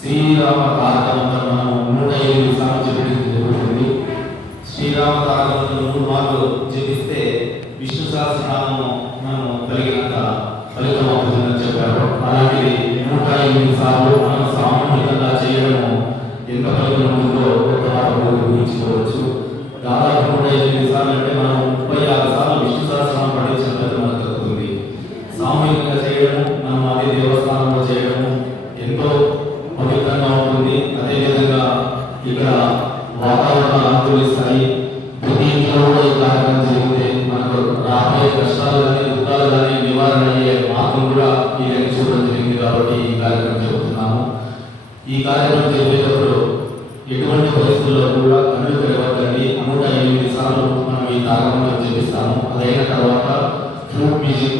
శ్రీరామ తారకమంత్రం మనం 108 సార్లు చెప్పడం జరుగుతుంది. శ్రీరామ తారకమంత్రం 3 మార్లు జపిస్తే విష్ణు సహస్రనామం మనం కలిగినంత ఫలితం అవుతుందని చెప్పారు. అలాంటిది 108 సార్లు మనం సామూహికంగా చేయడము ఎంత ఫలితం ఉంటుందో ఒక ఊహించుకోవచ్చు. దాదాపు 108 సార్లు అంటే మనం 36 సార్లు విష్ణు సహస్రనామం పఠించిన ఫలితం మనకు దక్కుతుంది. సామూహికంగా చేయడము, మనం అదే దేవస్థానంలో చేయడము ఎంతో పవిత్రంగా ఉంటుంది. అదేవిధంగా ఇక్కడ వాతావరణాలు అనుకూలిస్తాయి. ప్రతి ఇంట్లో కూడా ఈ కార్యక్రమం జరిగితే మనకు రాబోయే కష్టాలు కానీ దుఃఖాలు కానీ నివారణ అయ్యే మార్గం కూడా ఈ దగ్గర చూడడం జరిగింది. కాబట్టి ఈ కార్యక్రమం చెబుతున్నాము. ఈ కార్యక్రమం జరిగేటప్పుడు ఎటువంటి పరిస్థితుల్లో కూడా కన్ను తెరవద్దండి. 108 సార్లు మనం ఈ కార్యక్రమం చేపిస్తాము. అదైన తర్వాత ఫ్లూట్ మ్యూజిక్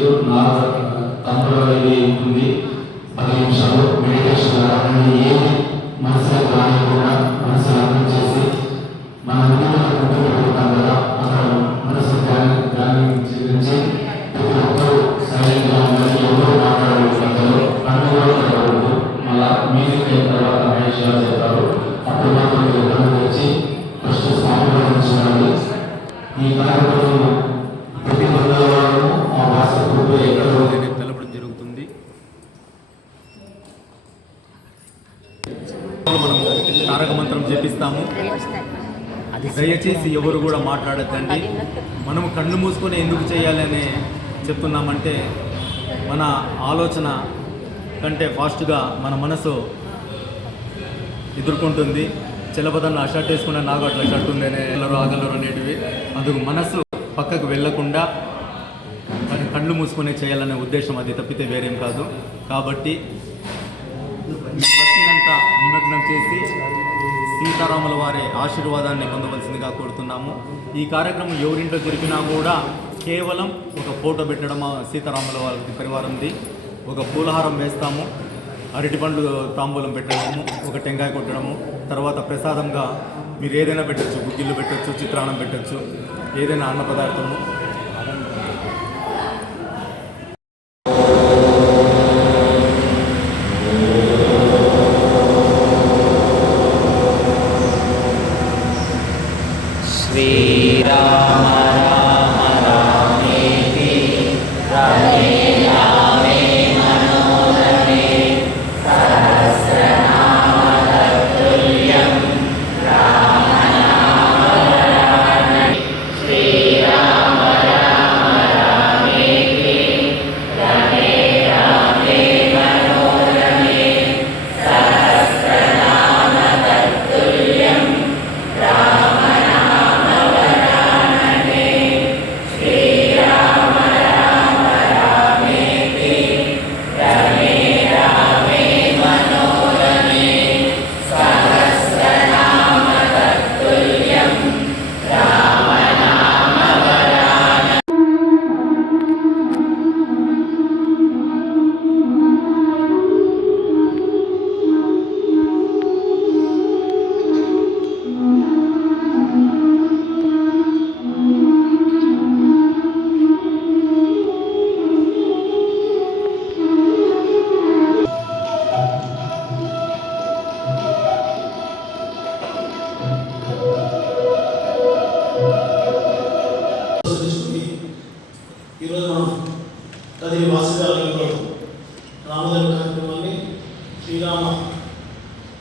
తమ్ముడు అనేది ఉంటుంది. 10 నిమిషాలు మెడిటేషన్ అనేది ఏది మనసులో రానికుండా మనసులో అర్థం చేసి మన పెట్టుకుంటాం కదా, అక్కడ మనసు దాన్ని చేయించి ప్రతి ఒక్కరు సైలెంట్గా ఉండాలి. ఎవరు మాట్లాడకూడదు, కన్ను కూడా తెరవకూడదు. మళ్ళా మ్యూజిక్ అయిన తర్వాత మహేష్ గారు చెప్తారు. అప్పుడు మాత్రం మీరు కన్ను తెచ్చి ఫస్ట్ స్వామిగా ఉంచుకోవాలి. ఈ కార్యక్రమం ప్రతి మంగళవారము ఆ భాష ఎక్కడ తెలపడం జరుగుతుంది. మనం తారక మంత్రం జపిస్తాము. దయచేసి ఎవరు కూడా మాట్లాడద్దండి. మనం కళ్ళు మూసుకొని ఎందుకు చేయాలని చెప్తున్నామంటే మన ఆలోచన కంటే ఫాస్ట్గా మన మనసు ఎదుర్కొంటుంది. చిలపదన్న ఆ షర్ట్ వేసుకున్న నాకు అట్లా షర్ట్ ఉందనే ఎల్లరు ఆగలరు అనేటివి. అందుకు మనసు పక్కకు వెళ్లకుండా కళ్ళు మూసుకొని చేయాలనే ఉద్దేశం, అది తప్పితే వేరేం కాదు. కాబట్టి భక్తినంతా నిమగ్నం చేసి సీతారాముల వారి ఆశీర్వాదాన్ని పొందవలసిందిగా కోరుతున్నాము. ఈ కార్యక్రమం ఎవరింట్లో జరిపినా కూడా కేవలం ఒక ఫోటో పెట్టడం సీతారాముల వారి పరివారంది, ఒక పూలహారం వేస్తాము, అరటిపండ్లు తాంబూలం పెట్టడము, ఒక టెంకాయ కొట్టడము, తర్వాత ప్రసాదంగా మీరు ఏదైనా పెట్టచ్చు, గుగ్గిళ్ళు పెట్టచ్చు, చిత్రాన్నం పెట్టచ్చు, ఏదైనా అన్న పదార్థము. శ్రీరామ రామ రామేతి రమే రామే మనోరమే సహస్రనామ కదిరి వాసవి ఆలయంలో రామదేవ కార్యక్రమాన్ని శ్రీరామ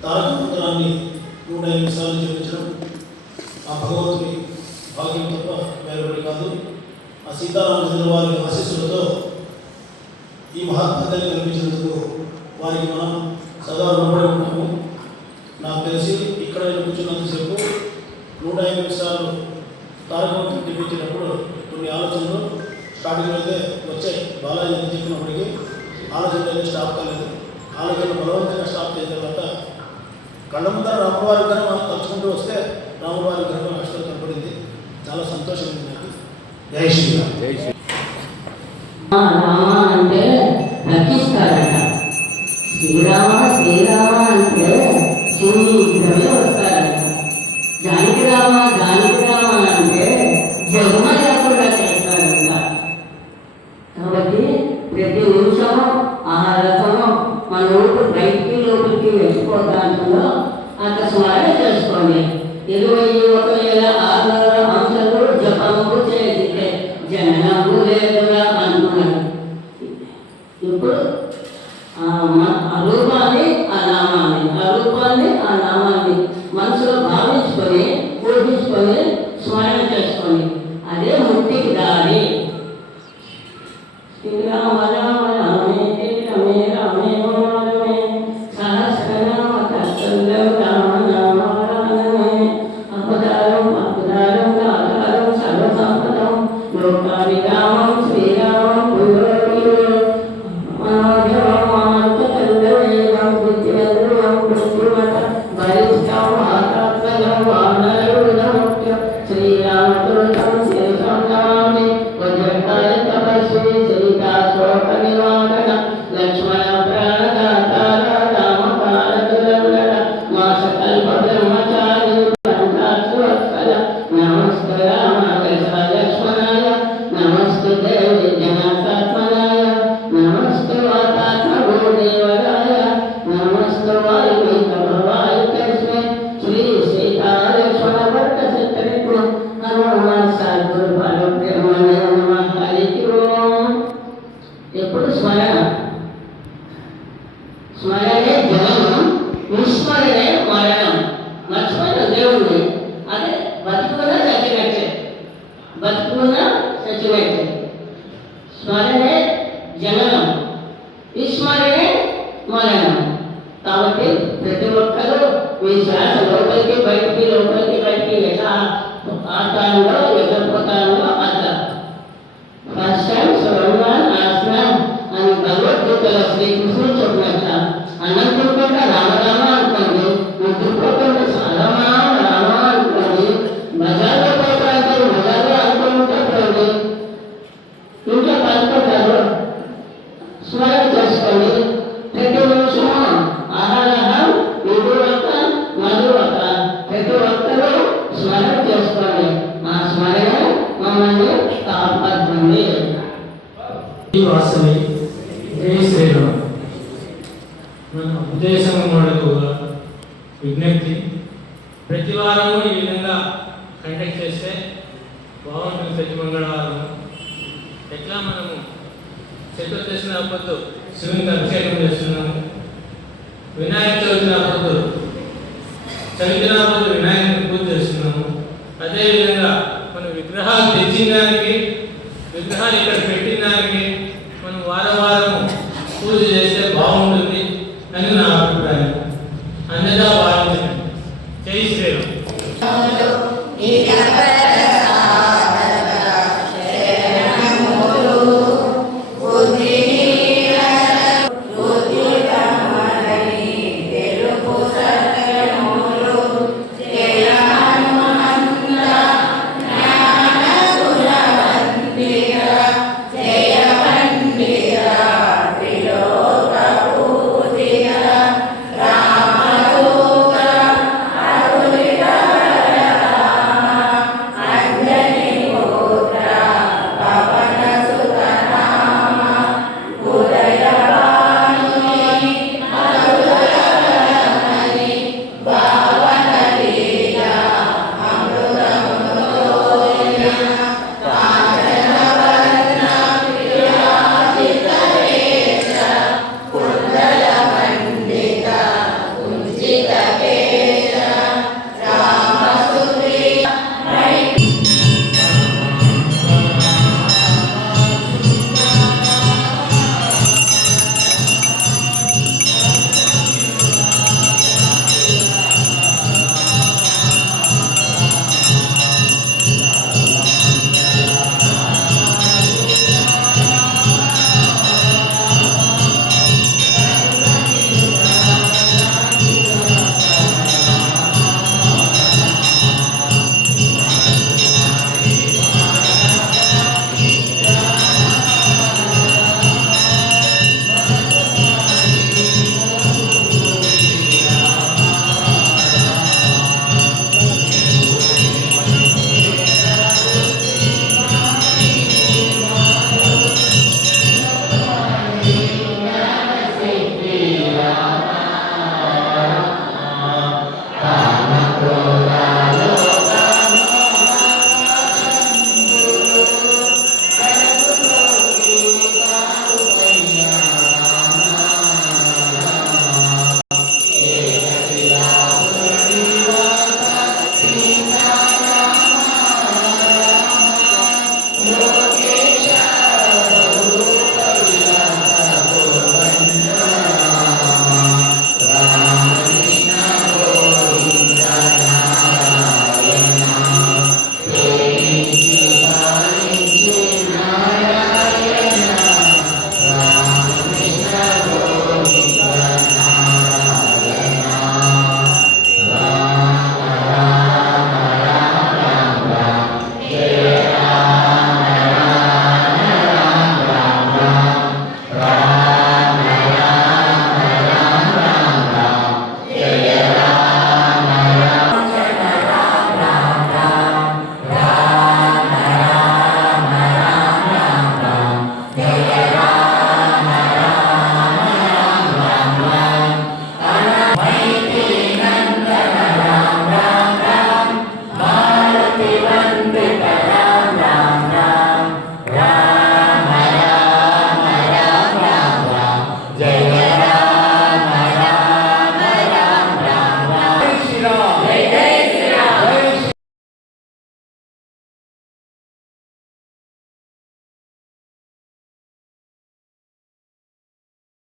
తారక మంత్రాన్ని 108 సార్లు జపించడం ఆ భగవంతుని భాగ్యం తప్ప వేరొకటి కాదు. ఆ సీతారామచంద్ర వారి ఆశీస్సులతో ఈ మహాత్మ్యాన్ని కల్పించినందుకు వారికి మనం సదా రుణపడి ఉంటాము. నాకు తెలిసి ఇక్కడ కూర్చున్నంతసేపు 108 సార్లు తారక మంత్రం జపించినప్పుడు కొన్ని ఆలోచనలు స్టార్టింగ్ అయితే వచ్చాయి. బాలాజీ ఎంత చెప్పినప్పటికీ ఆలోచనలు అయితే స్టాప్ కాలేదు. ఆలోచనలు బలవంతంగా స్టాప్ చేసిన తర్వాత కళ్ళ ముందర రామవారి గ్రహం మనం తలుచుకుంటూ వస్తే రామవారి గ్రహం అక్షరం కనపడింది. చాలా సంతోషంగా నాకు. జై శ్రీరామ్. జై శ్రీ రామ అంటే రక్షిస్తాడట. శ్రీరామ శ్రీరామ అంటే శీఘ్రమే వస్తాడట. జానకి రామ జానకి రామ అంటే జన్మ లేకుండా చేస్తాడట. కాబట్టి ప్రతి నిమిషం ఆ రకము మన ఊరు బయటికి లోపలికి వెళ్ళిపోతాంలో అంత స్మరణ చేసుకోండి. 21,600 అంశాలు జపము చేస్తే జననము లేదురా అంటున్నాడు. ఇప్పుడు ఆ రూపాన్ని ఆ నామాన్ని మనసులో భావించుకొని ఊహించుకొని స్మరణ చేసుకొని అదే ముక్తికి దారి. శ్రీరామ రామ రామే రమే రమే రమే సహస్రనామ తత్తుల్యం రామ నామ రామే అపదారం దాతారం సర్వసంపదం లోకాని రామం శ్రీరామం పురోహితో మనోజవం మానసకల్వేదం విద్యేంద్రియం కృత్రిమత బలిష్టం ఆత్మలం వానరుణం శ్రీరామకృతం శిరసం నమామి వజ్రకాయ తపస్వి సీతా శోక నివారణ లక్ష్మణ ప్రాణదాతార రామకాలదులంగడ మాసకల్ప బ్రహ్మచారి పంచాక్షరవత్సల నమస్తే రామకృష్ణాయ లక్ష్మణాయ నమస్తే దేవి జనాత్మనాయ నమస్తే వాతాత్మభూదేవరాయ నమస్తే వాయుభవాయ తస్మై శ్రీ సీతా లక్ష్మణ భట్ట సత్రిత్వం నమః సద్గురు పరబ్రహ్మణే నమః. హరికి ఓం. ఎప్పుడు స్మరణే జననం, విస్మరణే మరణం. మర్చిపోయిన దేవుణ్ణి అదే బతుకున్నా చచ్చినట్టే. స్మరణే జననం, విస్మరణే మరణం. కాబట్టి ప్రతి ఒక్కరూ మీ శ్వాస లోపలికి బయటికి ఎలా ఆడతానో ఎగరిపోతానో అర్థం. ఫస్ట్ టైం స్వర్ణాన్ ఆసనం అని భగవద్గీతలో శ్రీకృష్ణుడు చెప్పినట్ట అన్నం తినకుండా రామరామ అనుకోండి, నిద్రపోకుండా రామ రామ అనుకోండి, బజార్లో పోతారు బజార్లో అనుకుంటారు, ఇంట్లో పనుకుంటారు. స్మరణ చేసుకోండి. ప్రతి నిమిషం ఆహారం విధువత మధువత ప్రతి ఒక్కరూ స్మరణ చేసుకోండి. ఆ స్మరణ మమ్మల్ని కాపాడుతుంది. వాసవి జై శ్రీరామ్. మన ఉద్దేశం మనకు విజ్ఞప్తి ప్రతి వారము ఈ విధంగా కండక్ట్ చేస్తే బాగుంటుంది. ప్రతి మంగళవారం ఎట్లా మనము చతుర్దశి పొద్దు శివునికి అభిషేకం చేస్తున్నాము, వినాయక చవితి పొద్దు పొద్దు వినాయకుని పూజ చేస్తున్నాము. అదేవిధంగా మనం విగ్రహాలు తెచ్చిన దానికి విగ్రహాలు ఇక్కడ పెట్టిన దానికి మనం వారం పూజ